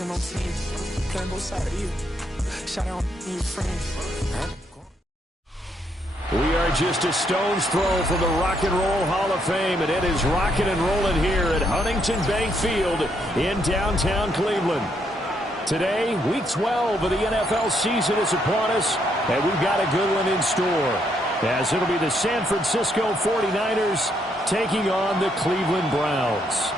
bragging on teams, playing both sides of you. Shout out to your friends. We are just a stone's throw from the Rock and Roll Hall of Fame, and it is rocking and rolling here at Huntington Bank Field in downtown Cleveland. Today, Week 12 of the NFL season is upon us, and we've got a good one in store, as it'll be the San Francisco 49ers taking on the Cleveland Browns.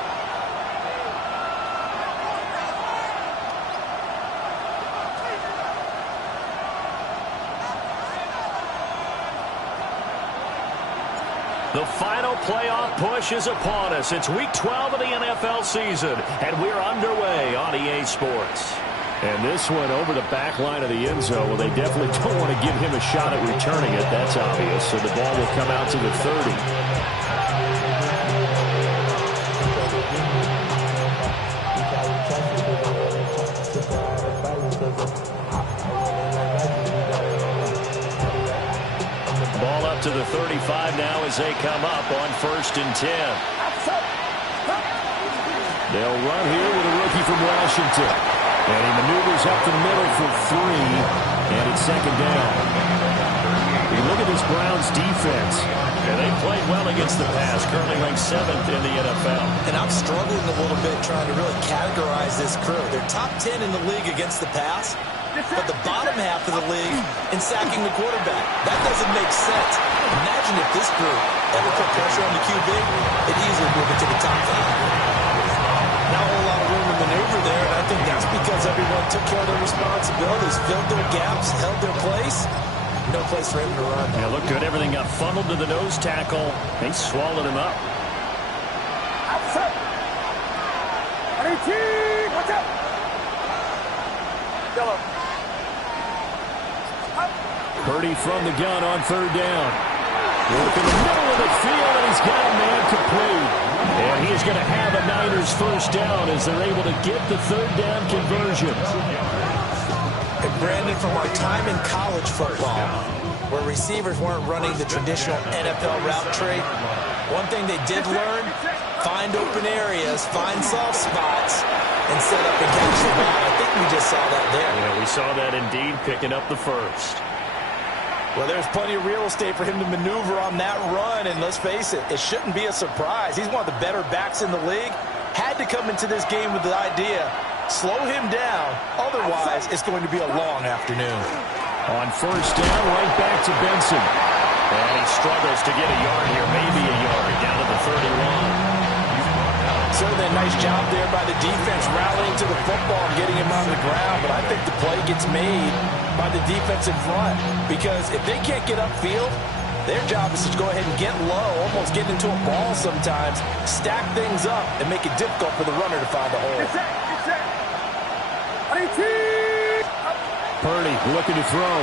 The final playoff push is upon us. It's Week 12 of the NFL season, and we're underway on EA Sports. And this one over the back line of the end zone. Well, they definitely don't want to give him a shot at returning it. That's obvious. So the ball will come out to the 30. Ball up to the 35 now as they come up on 1st and 10. They'll run here with a rookie from Washington. And he maneuvers up the middle for 3, and it's 2nd down. You look at this Browns defense, and they played well against the pass, currently ranked 7th in the NFL. And I'm struggling a little bit trying to really categorize this crew. They're top 10 in the league against the pass, but the bottom half of the league in sacking the quarterback. That doesn't make sense. Imagine if this group ever put pressure on the QB, it'd easily move it to the top 5. Not a whole lot of room to maneuver there, and I think that's because everyone took care of their responsibilities, filled their gaps, held their place. No place for him to run. Yeah, looked good. Everything got funneled to the nose tackle. They swallowed him up. Outside. Watch out. Yellow. Purdy from the gun on 3rd down. Work in the middle of the field, and he's got a man complete. And he is going to have a Niners 1st down as they're able to get the 3rd down conversion. And Brandon, from our time in college football, where receivers weren't running the traditional NFL route tree, one thing they did learn, find open areas, find soft spots, and set up and catch the ball. I think we just saw that there. Yeah, we saw that indeed, picking up the 1st. Well, there's plenty of real estate for him to maneuver on that run, and let's face it, it shouldn't be a surprise. He's one of the better backs in the league. Had to come into this game with the idea, slow him down, otherwise it's going to be a long afternoon. On 1st down, right back to Benson. And he struggles to get a yard here, maybe a yard, down to the 31. Certainly a nice job there by the defense, rallying to the football and getting him on the ground, but I think the play gets made by the defense in front, because if they can't get upfield, their job is to go ahead and get low, almost get into a ball sometimes, stack things up, and make it difficult for the runner to find a hole. Purdy looking to throw.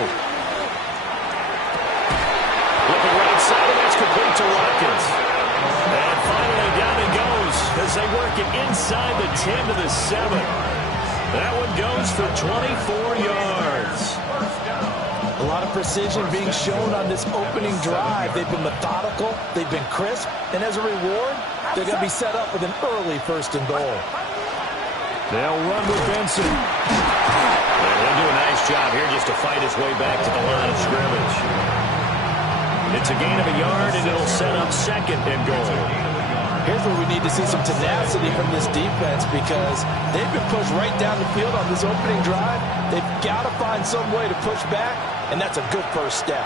Looking right side, and that's complete to Watkins. And finally down it goes as they work it inside the 10 to the 7. That one goes for 24 yards. A lot of precision being shown on this opening drive. They've been methodical, they've been crisp, and as a reward, they're going to be set up with an early 1st and goal. They'll run with Benson. And he'll do a nice job here just to fight his way back to the line of scrimmage. It's a gain of a yard, and it'll set up 2nd and goal. Here's where we need to see some tenacity from this defense, because they've been pushed right down the field on this opening drive. They've got to find some way to push back, and that's a good first step.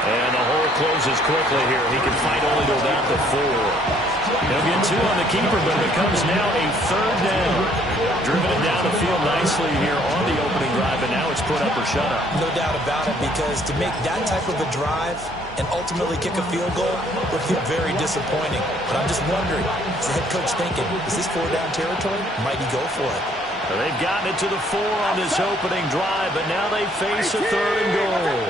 And the hole closes quickly here. He can fight only to about the 4. He'll get 2 on the keeper, but it becomes now a 3rd down. Driven it down the field nicely here on the opening drive, and now it's put up or shut up. No doubt about it, because to make that type of a drive and ultimately kick a field goal would feel very disappointing. But I'm just wondering, is the head coach thinking, is this 4-down territory? Might he go for it? They've gotten it to the 4 on this opening drive, but now they face a 3rd and goal.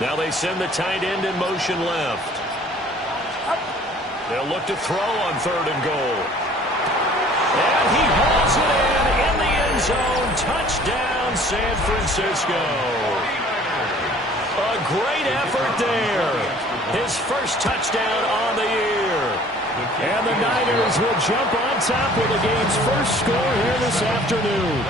Now they send the tight end in motion left. They'll look to throw on 3rd and goal. And he hauls it in the end zone. Touchdown, San Francisco. A great effort there. his first touchdown on the year. And the Niners will jump on top with the game's first score here this afternoon.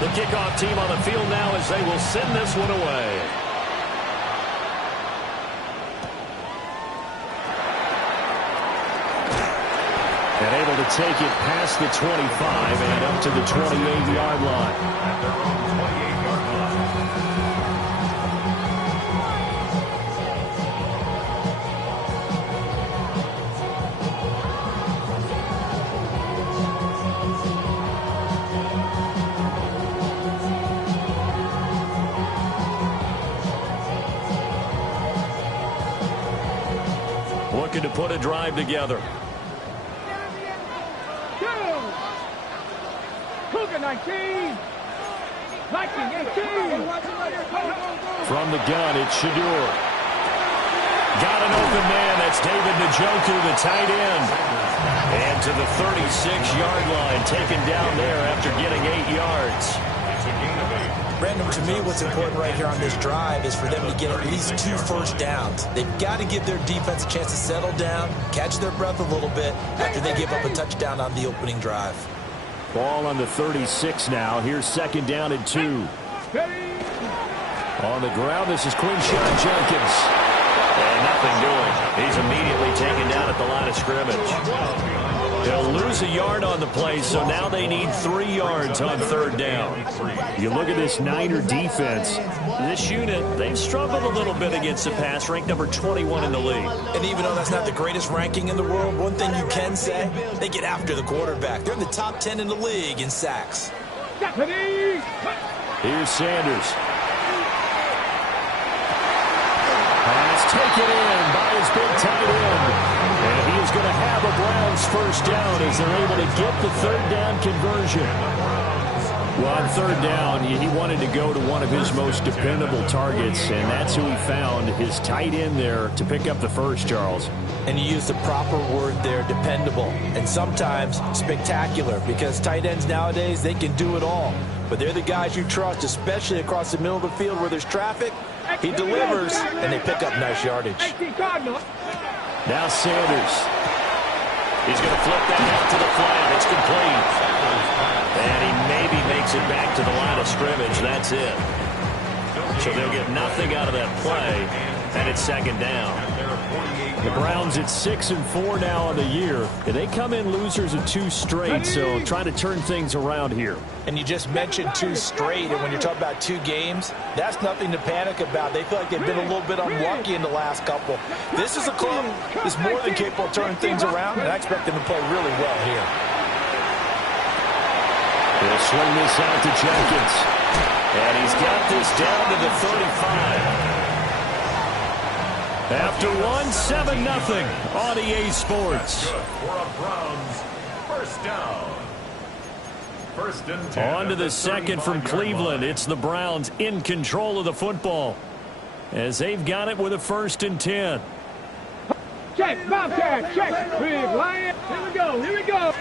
The kickoff team on the field now as they will send this one away. And able to take it past the 25 and up to the 28-yard line. At their own 28-yard line. Looking to put a drive together. 19, 18. From the gun, it's Shadur. Got an open man. That's David Njoku, the tight end. And to the 36-yard line, taken down there after getting 8 yards. Brandon, to me, what's important right here on this drive is for them to get at least 2 first downs. They've got to give their defense a chance to settle down, catch their breath a little bit after they give up a touchdown on the opening drive. Ball on the 36 now. Here's second down and 2. On the ground, this is Quinshon Judkins. And nothing doing. He's immediately taken down at the line of scrimmage. They'll lose a yard on the play, so now they need 3 yards on third down. You look at this Niner defense. This unit, they've struggled a little bit against the pass, ranked number 21 in the league. And even though that's not the greatest ranking in the world, one thing you can say, they get after the quarterback. They're in the top 10 in the league in sacks. Here's Sanders. Pass taken in by his big tight end. And he is going to have a Browns first down as they're able to get the third down conversion. Well, on third down, he wanted to go to one of his most dependable targets, and that's who he found, his tight end there, to pick up the first, Charles. And you use the proper word there, dependable, and sometimes spectacular, because tight ends nowadays, they can do it all. But they're the guys you trust, especially across the middle of the field where there's traffic. He delivers, and they pick up nice yardage. Now Sanders. He's going to flip that out to the flat. It's complete. And he maybe makes it back to the line of scrimmage. That's it. So they'll get nothing out of that play, and it's second down. The Browns at 6-4 now on the year. And they come in losers of 2 straight, so trying to turn things around here. And you just mentioned 2 straight, and when you're talking about 2 games, that's nothing to panic about. They feel like they've been a little bit unlucky in the last couple. This is a club that's more than capable of turning things around, and I expect them to play really well here. They'll swing this out to Jenkins. And he's got this down to the 35. After 7-0 on EA Sports. For a Browns first down. First and 10. On to the second from Cleveland. It's the Browns in control of the football as they've got it with a 1st and 10. Check, Bobcat, check. Big Lion. Here we go, here we go.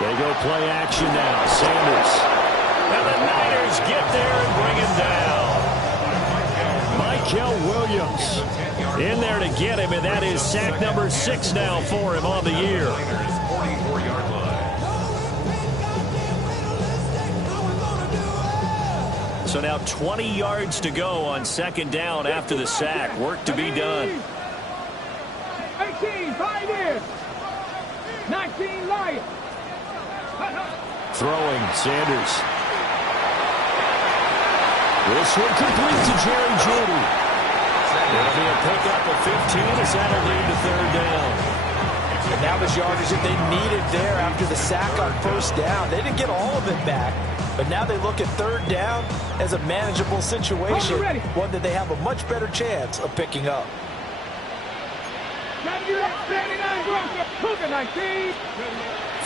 They go play action now. Sanders. And the Niners get there and bring him down. Michael Williams in there to get him, and that is sack number 6 now for him on the year. So now 20 yards to go on second down after the sack. Work to be done. 18, Pioneers. 19, Lions. Throwing, Sanders. This one complete to Jerry Jeudy. It'll be a pickup of 15 as that'll lead to third down. And that was yardage that they needed there after the sack on first down. They didn't get all of it back, but now they look at third down as a manageable situation, one that they have a much better chance of picking up.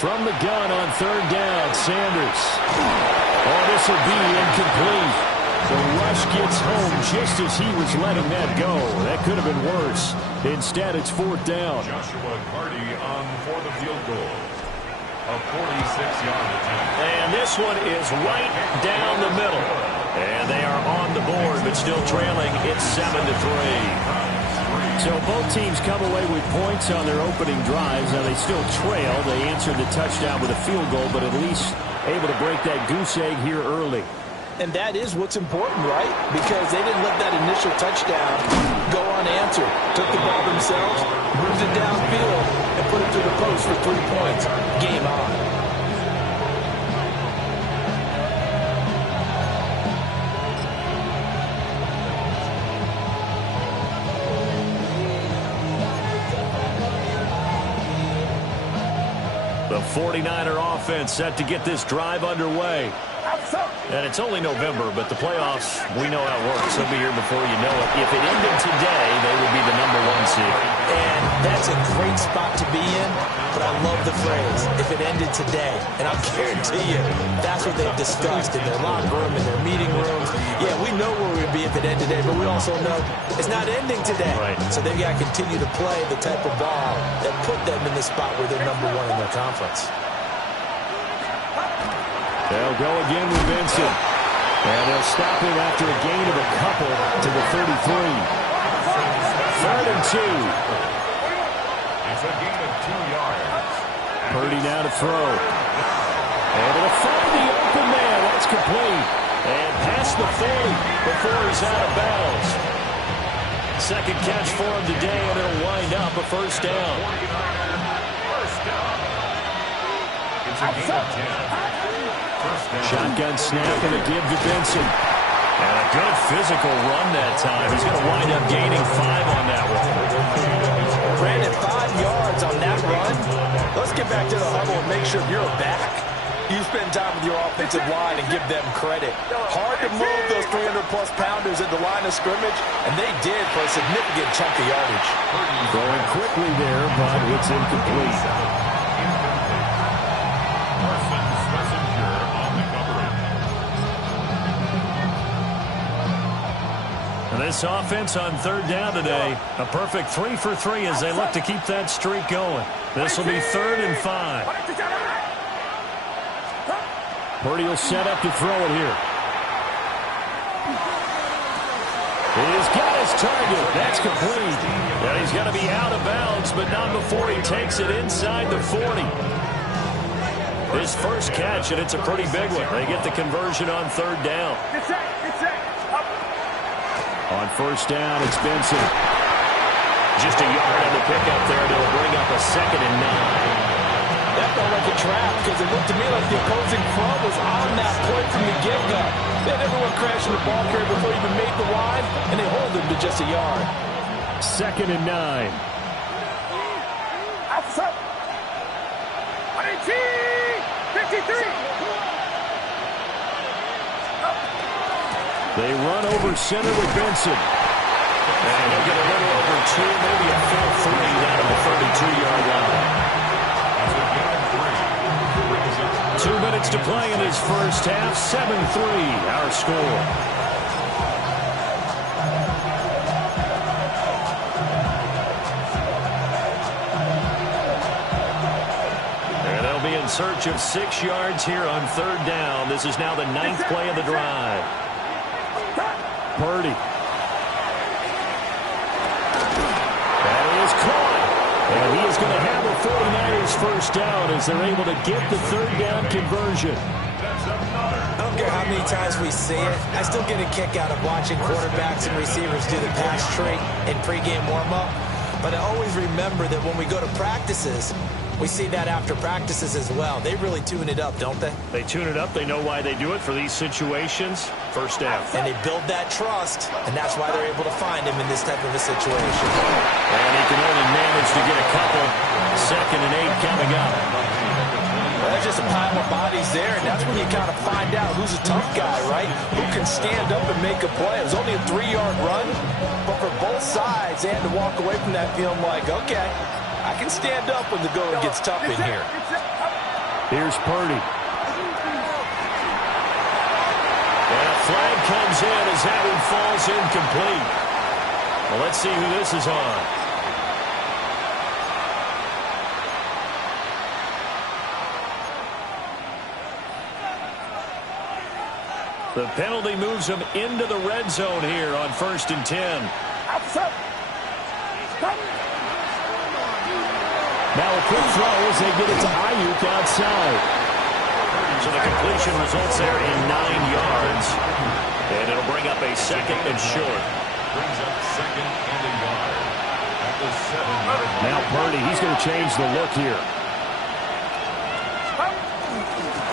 From the gun on third down, Sanders. Oh, this will be incomplete. The rush gets home just as he was letting that go. That could have been worse. Instead, it's fourth down. Joshua Carty on for the field goal. A 46-yard attempt. And this one is right down the middle. And they are on the board, but still trailing. It's 7-3. So both teams come away with points on their opening drives. Now they still trail. They answered the touchdown with a field goal, but at least able to break that goose egg here early. And that is what's important, right? Because they didn't let that initial touchdown go unanswered. Took the ball themselves, moved it downfield, and put it through the post for 3 points. Game on. The 49er offense set to get this drive underway. And it's only November, but the playoffs, we know how it works. They'll be here before you know it. If it ended today, they would be the #1 seed. And that's a great spot to be in, but I love the phrase, if it ended today. And I'll guarantee you, that's what they've discussed in their locker room, in their meeting rooms. Yeah, we know where we'd be if it ended today, but we also know it's not ending today. Right. So they've got to continue to play the type of ball that put them in the spot where they're #1 in their conference. They'll go again with Benson. And they'll stop him after a gain of a couple to the 33. 3rd and 2. It's a gain of 2 yards. Purdy now to throw. Able to find the open man. That's complete. And past the 40 before he's out of bounds. Second catch for him today, and it'll wind up a first down. First down. It's a gain of 10. Shotgun snap and a give to Benson. And a good physical run that time. He's going to wind up gaining 5 on that one. Brandon, 5 yards on that run. Let's get back to the huddle and make sure you're a back. You spend time with your offensive line and give them credit. Hard to move those 300-plus pounders at the line of scrimmage, and they did for a significant chunk of yardage. Going quickly there, but it's incomplete. This offense on 3rd down today, a perfect 3 for 3 as they look to keep that streak going. This will be 3rd and 5. Purdy will set up to throw it here. He's got his target. That's complete. And he's got to be out of bounds, but not before he takes it inside the 40. His first catch, and it's a pretty big one. They get the conversion on 3rd down. On 1st down, it's Benson. Just a yard on the pickup there, and it'll bring up a 2nd and 9. That felt like a trap because it looked to me like the opposing front was on that point from the get-go. They had everyone crashing the ball carrier before he even made the line, and they hold him to just a yard. 2nd and 9. Outside. 53. They run over center with Benson. And he'll get a little over 2, maybe a full 3 down to the 32-yard line. 2 minutes to play in his first half. 7-3, our score. And they'll be in search of 6 yards here on 3rd down. This is now the 9th play of the drive. Purdy. That is caught. And he is going to have a 49ers first down as they're able to get the 3rd down conversion. I don't care how many times we see it. I still get a kick out of watching quarterbacks and receivers do the pass tree in pregame warm-up. But I always remember that when we go to practices, we see that after practices as well. They really tune it up, don't they? They tune it up. They know why they do it for these situations. First down. And they build that trust, and that's why they're able to find him in this type of a situation. And he can only manage to get a couple. 2nd and 8 coming up. Well, there's just a pile of bodies there, and that's when you kind of find out who's a tough guy, right? Who can stand up and make a play. It was only a 3-yard run, but for both sides, they had to walk away from that feeling like, okay, I can stand up when the going gets tough in here. Here's Purdy. And a flag comes in as that one falls incomplete. Well, let's see who this is on. The penalty moves them into the red zone here on 1st and 10. Now a quick throw as they get it to Ayuk outside. So the completion results there in 9 yards. And it'll bring up a 2nd and short. Brings up 2nd and a yard at the 7-yard line. Now Purdy, he's going to change the look here.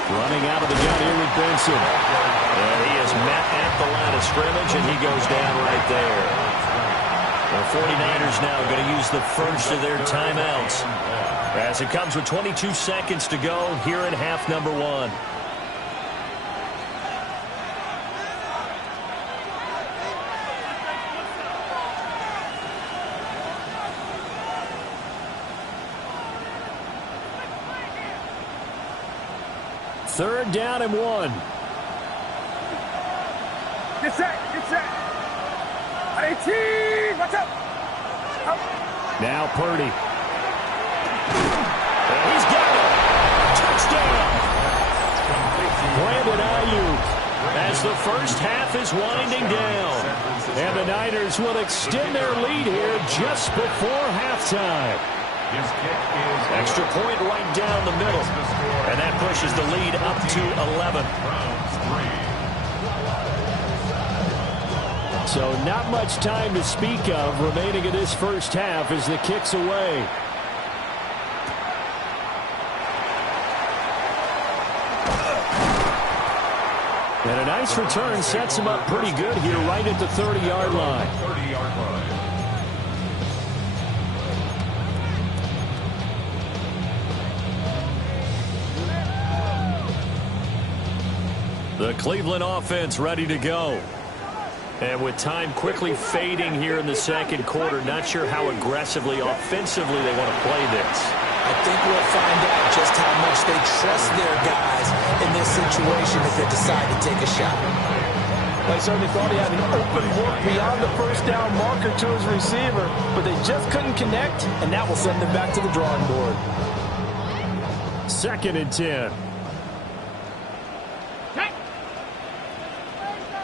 Running out of the gun here with Benson. And he is met at the line of scrimmage, and he goes down right there. The 49ers now going to use the first of their timeouts as it comes with 22 seconds to go here in half number 1. Third down and 1. Get set, get set. 18, watch out. Now Purdy. And he's got it. Touchdown. Brandon Ayuk as the first half is winding down. And the Niners will extend their lead here just before halftime. Extra point right down the middle. And that pushes the lead up to 11. So not much time to speak of remaining in this first half as the kick's away. And a nice return sets him up pretty good here right at the 30-yard line. 30-yard line. The Cleveland offense ready to go. And with time quickly fading here in the second quarter, not sure how aggressively, offensively they want to play this. I think we'll find out just how much they trust their guys in this situation if they decide to take a shot. They certainly thought he had an open look beyond the first down marker to his receiver, but they just couldn't connect, and that will send them back to the drawing board. 2nd and 10.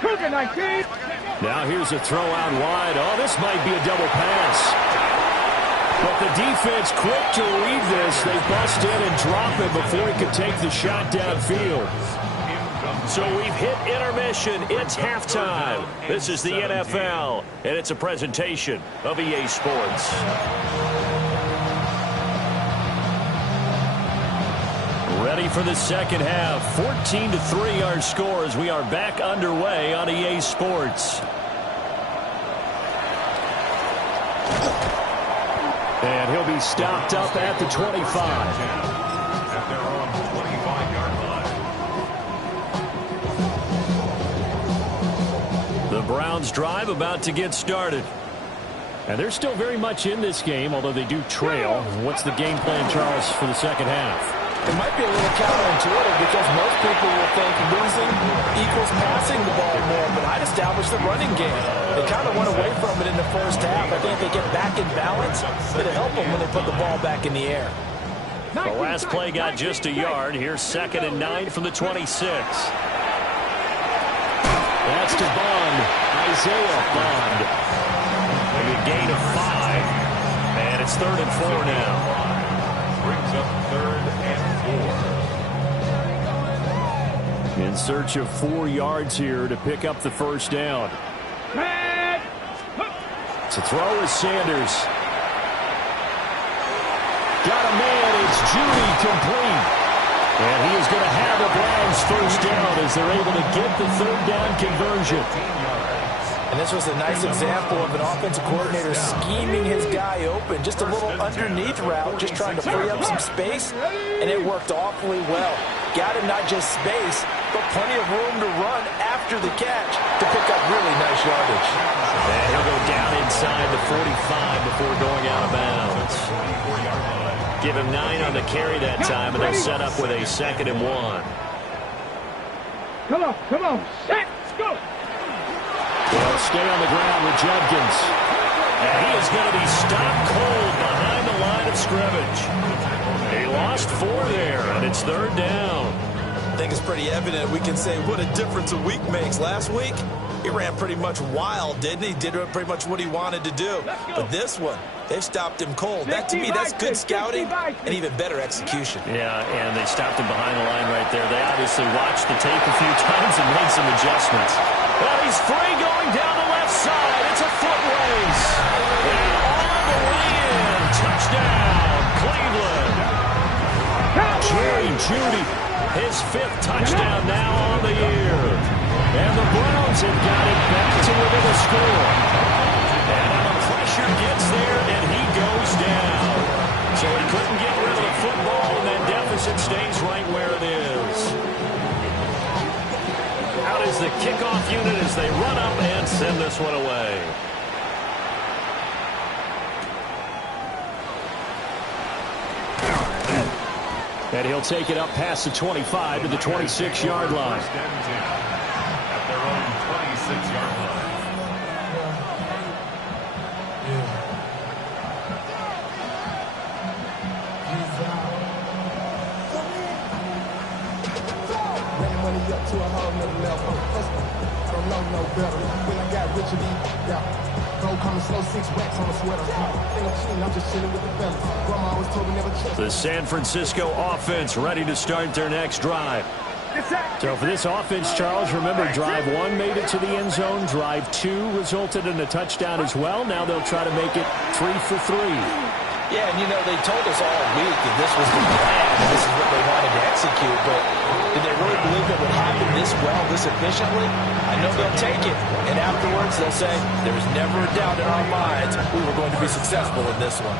Cougar 19. Now here's a throw out wide. Oh, this might be a double pass. But the defense quick to read this. They bust in and drop him before he could take the shot downfield. So we've hit intermission. It's halftime. This is the NFL, and it's a presentation of EA Sports. Ready for the second half. 14-3 our score as we are back underway on EA Sports. And he'll be stopped up at the 25. At their own 25-yard line. The Browns drive about to get started. And they're still very much in this game, although they do trail. What's the game plan, Charles, for the second half? It might be a little counterintuitive because most people will think losing equals passing the ball more, but I'd establish the running game. They kind of went away from it in the first half. I think they get back in balance. It'll help them when they put the ball back in the air. The last play got just a yard. Here's 2nd and 9 from the 26. That's to Bond. Isaiah Bond. A gain of 5. And it's 3rd and 4 now. Brings up 3rd and 4. In search of 4 yards here to pick up the first down. To throw is Sanders. Got a man. It's Judy complete. And he is going to have a Browns first down as they're able to get the 3rd down conversion. And this was a nice example of an offensive coordinator scheming his guy open. Just a little underneath route, just trying to free up some space, and it worked awfully well. Got him not just space, but plenty of room to run after the catch to pick up really nice yardage. And he'll go down inside the 45 before going out of bounds. Give him 9 on the carry that time, and they'll set up with a 2nd and 1. Come on, set. go. They'll stay on the ground with Judkins. And he is going to be stopped cold behind the line of scrimmage. He lost 4 there, and it's 3rd down. I think it's pretty evident we can say what a difference a week makes. Last week, he ran pretty much wild, didn't he? Did pretty much what he wanted to do. But this one, they've stopped him cold. That, to me, that's good scouting and even better execution. Yeah, and they stopped him behind the line right there. They obviously watched the tape a few times and made some adjustments. Well, he's free going down the left side. It's a foot race. And all the way in. Touchdown, Cleveland. Jerry Jeudy, his 5th touchdown now on the year. And the Browns have got it back to within a score. And now the pressure gets there, and he goes down. So he couldn't get rid of the football, and that deficit stays right where it is. Out is the kickoff unit as they run up and send this one away. And he'll take it up past the 25 to the 26-yard line. At their own 26-yard line. Money up to a whole nother level. I don't know no better. When I got rich, yeah. Gold coming slow, 6 racks on a sweater. Think I'm cheating, I'm just chilling with the fellas. Grandma always told me never trust. The San Francisco offense ready to start their next drive. So for this offense, Charles, remember, drive 1 made it to the end zone. Drive 2 resulted in a touchdown as well. Now they'll try to make it 3 for 3. Yeah, and you know, they told us all week that this was the plan, and this is what they wanted to execute, but did they really believe it would happen this well, this efficiently? I know they'll take it, and afterwards they'll say, there was never a doubt in our minds we were going to be successful in this one.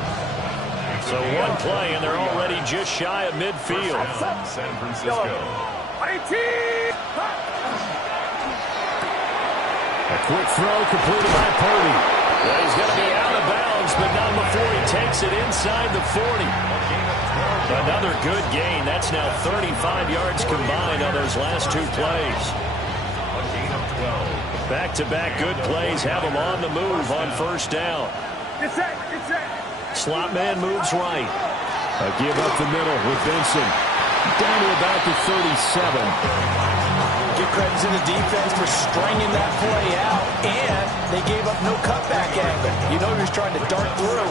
So 1 play, and they're already just shy of midfield. San Francisco. A quick throw completed by Purdy. Well, he's going to be out of bounds, but not before he takes it inside the 40. Another good gain. That's now 35 yards combined on those last 2 plays. A gain of 12. Back-to-back good plays have him on the move on 1st down. Slot man moves right. A give up the middle with Benson. Down to about the 37. Give credit to the defense for stringing that play out, and they gave up no cutback angle. You know he was trying to dart through.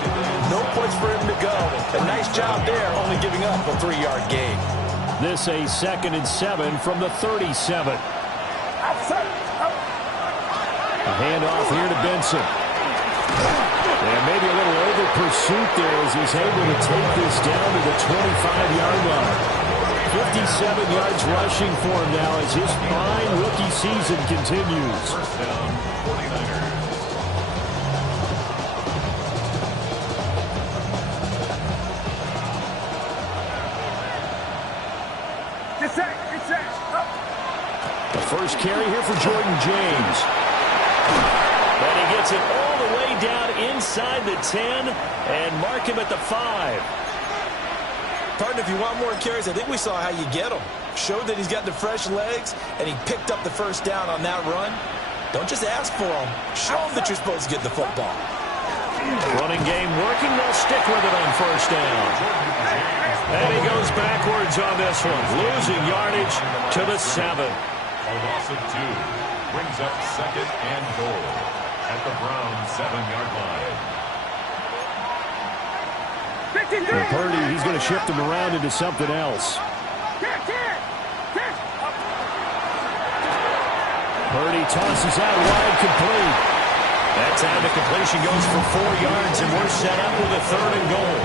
No place for him to go. A nice job there, only giving up a 3-yard gain. This a 2nd and 7 from the 37. A handoff here to Benson. And maybe a little over pursuit there as he's able to take this down to the 25-yard line. 57 yards rushing for him now as his fine rookie season continues. 1st down, 49ers. The first carry here for Jordan James. And he gets it all the way down inside the 10 and mark him at the 5. Partner, if you want more carries, I think we saw how you get them. Showed that he's got the fresh legs, and he picked up the 1st down on that run. Don't just ask for them. Show them that you're supposed to get the football. Running game working. They'll stick with it on 1st down. And he goes backwards on this one, losing yardage to the 7. A loss of 2 brings up 2nd and goal at the Browns' 7-yard line. And Purdy, he's going to shift him around into something else. Purdy tosses out wide, complete. That time the completion goes for 4 yards, and we're set up with a 3rd and goal.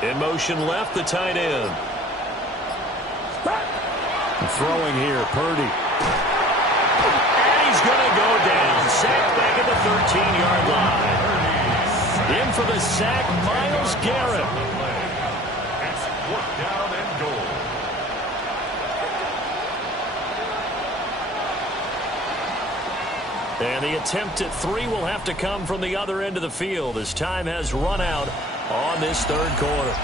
In motion left, the tight end. Throwing here, Purdy. And he's going to go down. Sacked back at the 13-yard line. In for the sack, Myles Garrett. It's 4th down and goal. And the attempt at 3 will have to come from the other end of the field as time has run out on this third quarter.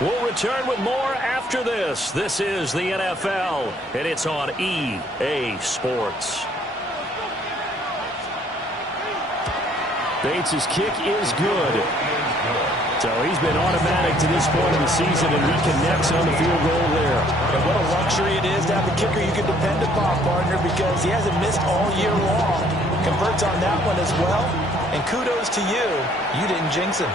We'll return with more after this. This is the NFL, and it's on EA Sports. Bates' kick is good. So he's been automatic to this point of the season, and he connects on the field goal there. And what a luxury it is to have a kicker you can depend upon, partner, because he hasn't missed all year long. Converts on that one as well. And kudos to you. You didn't jinx him.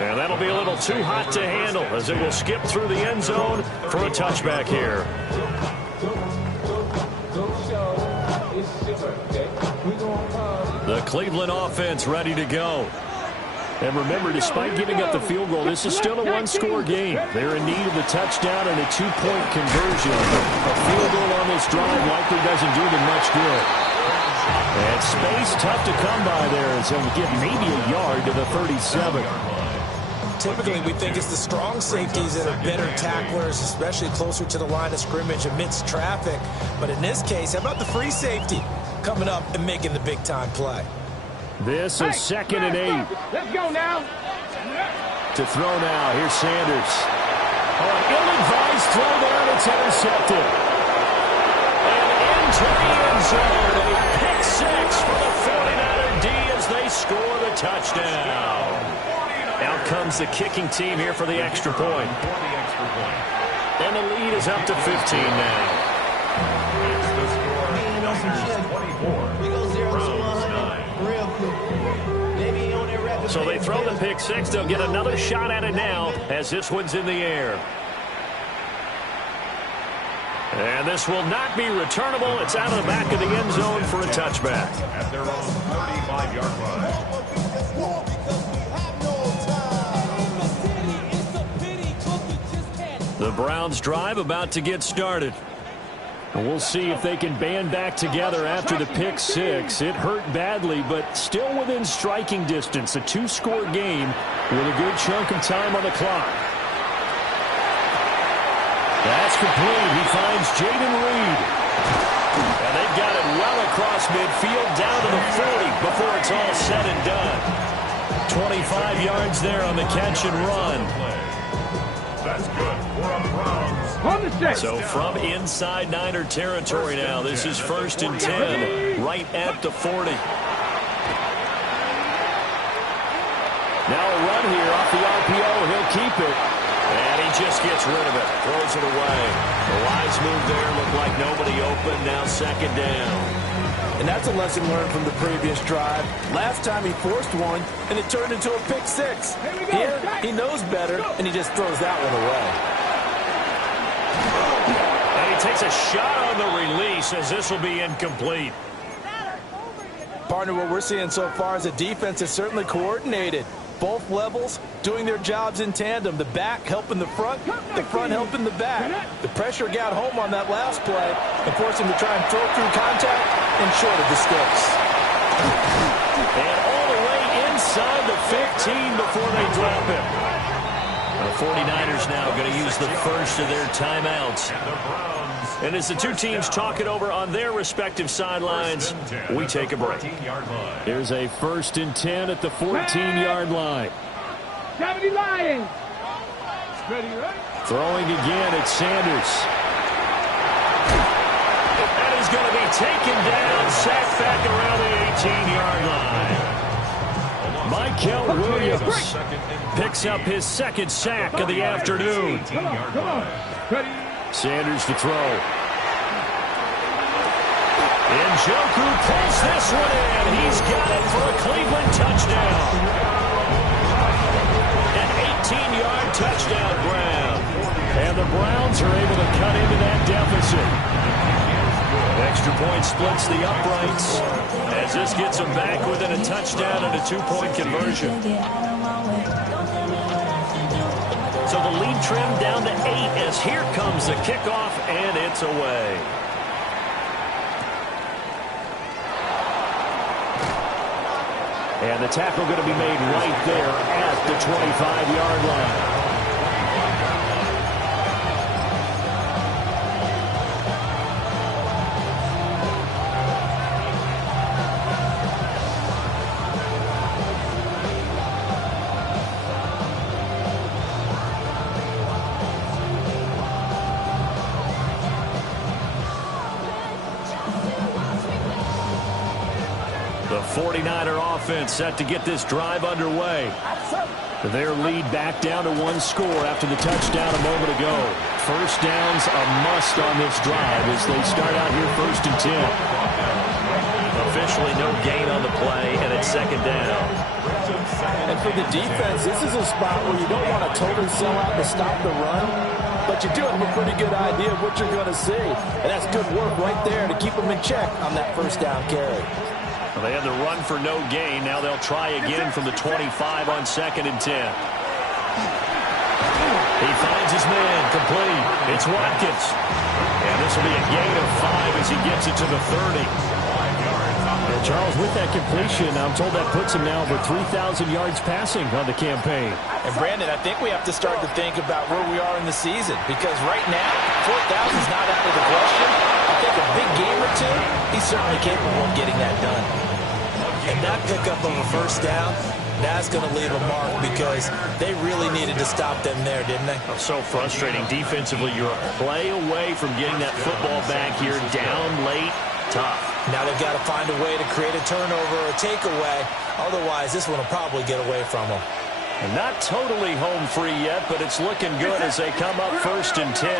And that'll be a little too hot to handle as it will skip through the end zone for a touchback here. The Cleveland offense ready to go. And remember, despite giving up the field goal, this is still a one-score game. They're in need of the touchdown and a two-point conversion. A field goal on this drive likely doesn't do them much good. And space tough to come by there as they'll get maybe a yard to the 37. Typically, we think it's the strong safeties that are better tacklers, especially closer to the line of scrimmage amidst traffic. But in this case, how about the free safety coming up and making the big-time play? This is 2nd and 8. Let's go now. To throw now. Here's Sanders. Oh, an ill-advised throw there, and it's intercepted. And into the end zone. A pick 6 for the 49er D as they score the touchdown. Out comes the kicking team here for the extra point. And the lead is up to 15 now. It's the score. Niners 24. Browns 9. So they throw the pick 6. They'll get another shot at it now as this one's in the air. And this will not be returnable. It's out of the back of the end zone for a touchback. At their own 35-yard line. The Browns drive about to get started. And we'll see if they can band back together after the pick 6. It hurt badly, but still within striking distance. A 2-score game with a good chunk of time on the clock. That's complete. He finds Jaden Reed. And they've got it well across midfield down to the 40 before it's all said and done. 25 yards there on the catch and run. That's good for a Browns. So from inside Niner territory now, this is 1st and 10, right at the 40. Now a run here off the RPO. He'll keep it. And he just gets rid of it. Throws it away. The wise move there. Looked like nobody open. Now 2nd down. And that's a lesson learned from the previous drive. Last time he forced one, and it turned into a pick 6. Here, he knows better, and he just throws that one away. And he takes a shot on the release as this will be incomplete. Partner, what we're seeing so far is a defense is certainly coordinated. Both levels doing their jobs in tandem. The back helping the front helping the back. The pressure got home on that last play and forced him to try and throw through contact and short of the sticks. And all the way inside the 15 before they drop him. The 49ers now going to use the first of their timeouts. And as the two teams talk it over on their respective sidelines, we take a break. Here's a 1st and 10 at the 14-yard line. 70 Lions. Throwing again at Sanders. And he's going to be taken down, sacked back around the 18-yard line. Michael Williams picks up his 2nd sack of the afternoon. Sanders to throw. Njoku pulls this one in. He's got it for a Cleveland touchdown. An 18-yard touchdown grab. And the Browns are able to cut into that deficit. Extra point splits the uprights as this gets them back within a touchdown and a 2-point conversion. So the lead trimmed down to 8 as here comes the kickoff, and it's away. And the tackle going to be made right there at the 25-yard line. The 49er offense set to get this drive underway. Their lead back down to one score after the touchdown a moment ago. First down's a must on this drive as they start out here 1st and 10. Officially no gain on the play, and it's 2nd down. And for the defense, this is a spot where you don't want to totally sell out to stop the run, but you do have a pretty good idea of what you're going to see. And that's good work right there to keep them in check on that 1st down carry. Well, they had the run for no gain. Now they'll try again from the 25 on 2nd and 10. He finds his man complete. It's Watkins. And this will be a gain of 5 as he gets it to the 30. And Charles, with that completion, I'm told that puts him now over 3,000 yards passing on the campaign. And Brandon, I think we have to start to think about where we are in the season, because right now, 4,000 is not out of the question. I think a big game or two, he's certainly capable of getting that done. And that pickup of a 1st down, that's going to leave a mark because they really needed to stop them there, didn't they? So frustrating. Defensively, you're a play away from getting that football back here down late. Tough. Now they've got to find a way to create a turnover or a takeaway. Otherwise, this one will probably get away from them. And not totally home free yet, but it's looking good as they come up 1st and 10.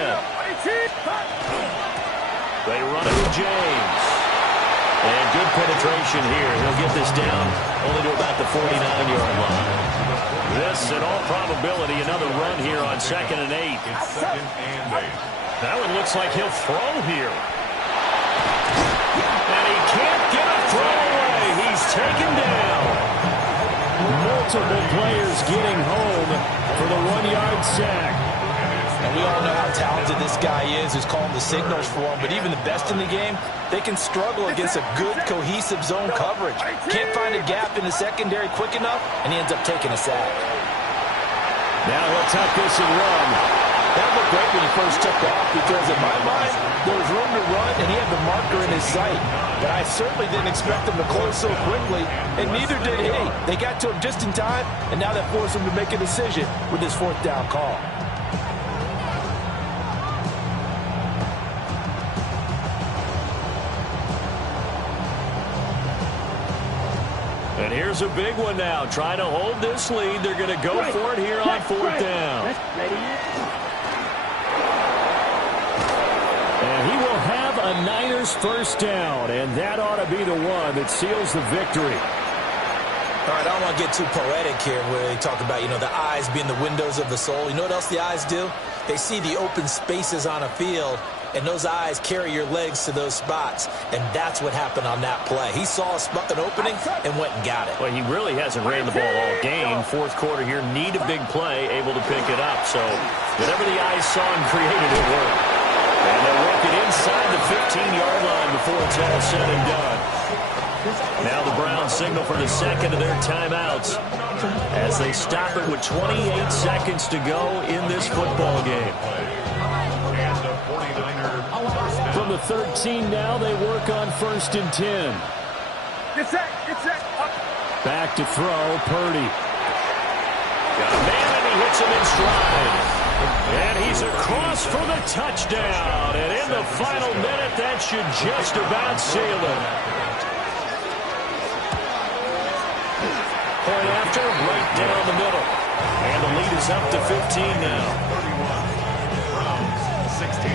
They run it with James. And good penetration here. He'll get this down only to about the 49-yard line. This, in all probability, another run here on 2nd and 8. It's 2nd and 8. That one looks like he'll throw here. And he can't get a throw away. He's taken down. Multiple players getting home for the 1-yard sack. And we all know how talented this guy is who's calling the signals for him, but even the best in the game, they can struggle against a good, cohesive zone coverage. Can't find a gap in the secondary quick enough, and he ends up taking a sack. Now he'll tuck this and run. That looked great when he first took off, because in my mind, there was room to run, and he had the marker in his sight. But I certainly didn't expect him to close so quickly, and neither did he. They got to him just in time, and now that forced him to make a decision with his 4th down call. And here's a big one now. Trying to hold this lead. They're going to go for it here on 4th down. And he will have a Niners 1st down. And that ought to be the one that seals the victory. All right, I don't want to get too poetic here where they talk about, the eyes being the windows of the soul. You know what else the eyes do? They see the open spaces on a field, and those eyes carry your legs to those spots, and that's what happened on that play. He saw an opening and went and got it. Well, he really hasn't ran the ball all game. 4th quarter here, need a big play, able to pick it up. So whatever the eyes saw and created, it worked. And they'll work it inside the 15-yard line before it's all said and done. Now the Browns signal for the 2nd of their timeouts as they stop it with 28 seconds to go in this football game. From the 13 now, they work on 1st and 10. Get set. Back to throw, Purdy. Got a man, and he hits him in stride. And he's across for the touchdown. And in the final minute, that should just about seal it. Point after, right down the middle. And the lead is up to 15 now. 31, 16.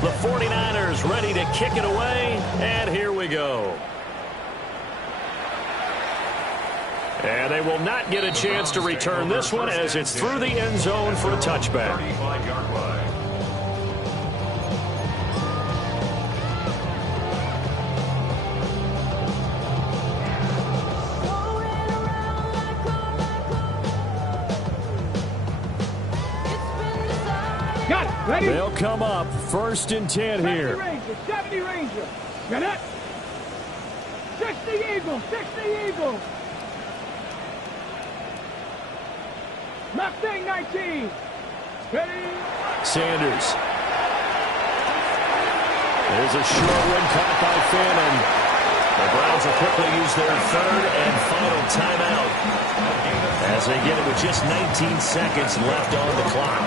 The 49ers ready to kick it away, and here we go. And they will not get a chance to return this one as it's through the end zone for a touchback. 35-yard line. Got it. Ready? They'll come up 1st and 10 here. 70 Ranger. Got it. 60. Eagle, 60 Eagle. Mustang 19. Ready? Sanders. There's a short one caught by Fannin. The Browns will quickly use their third and final timeout as they get it with just 19 seconds left on the clock.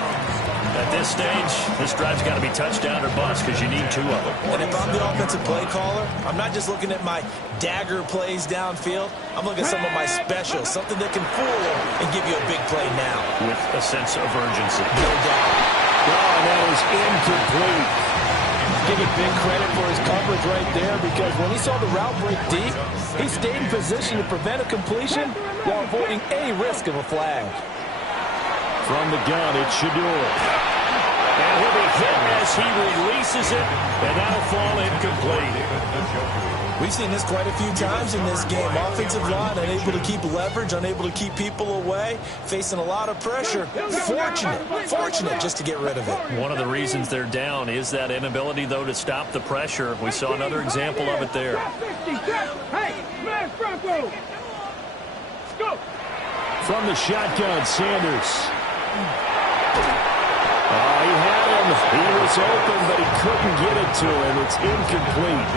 At this stage, this drive's got to be touchdown or bust because you need two of them. And if I'm the offensive play caller, I'm not just looking at my dagger plays downfield. I'm looking at some of my specials, something that can fool and give you a big play now. With a sense of urgency. No doubt. Oh, and that is incomplete. Give it big credit for his coverage right there because when he saw the route break deep, he stayed in position to prevent a completion while avoiding any risk of a flag. From the gun, it's Shador. And he'll be hit as he releases it, and that'll fall incomplete. We've seen this quite a few times in this game. Offensive line unable to keep leverage, unable to keep people away, facing a lot of pressure. Fortunate just to get rid of it. One of the reasons they're down is that inability, though, to stop the pressure. We saw another example of it there. Hey, smash Bronco. Go. From the shotgun, Sanders. Oh, he had him. He was open, but he couldn't get it to him. It's incomplete.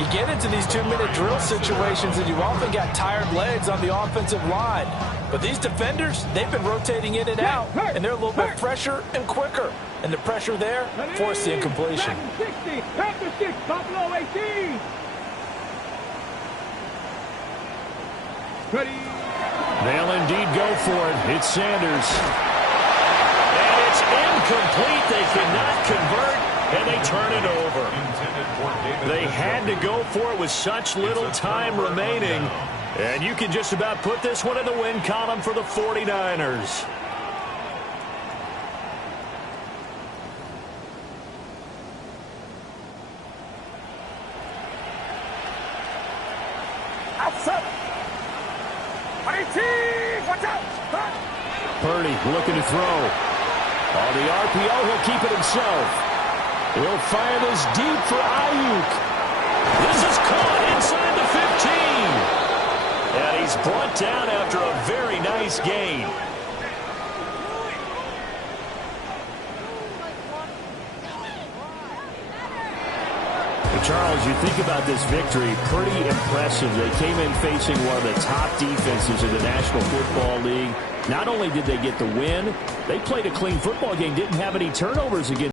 You get into these 2-minute drill situations, and you often got tired legs on the offensive line. But these defenders, they've been rotating in and out, and they're a little bit fresher and quicker. And the pressure there forced the incompletion. 60, Panther 6, Buffalo 18. Ready? They'll indeed go for it. It's Sanders. And it's incomplete. They cannot convert, and they turn it over. They had to go for it with such little time remaining. And you can just about put this one in the win column for the 49ers. Outside. 18, watch out. Purdy looking to throw. On the RPO, he'll keep it himself. He'll fire this deep for Ayuk. This is caught inside the 15. And he's brought down after a very nice gain. Charles, you think about this victory, pretty impressive. They came in facing one of the top defenses in the National Football League. Not only did they get the win, they played a clean football game, didn't have any turnovers against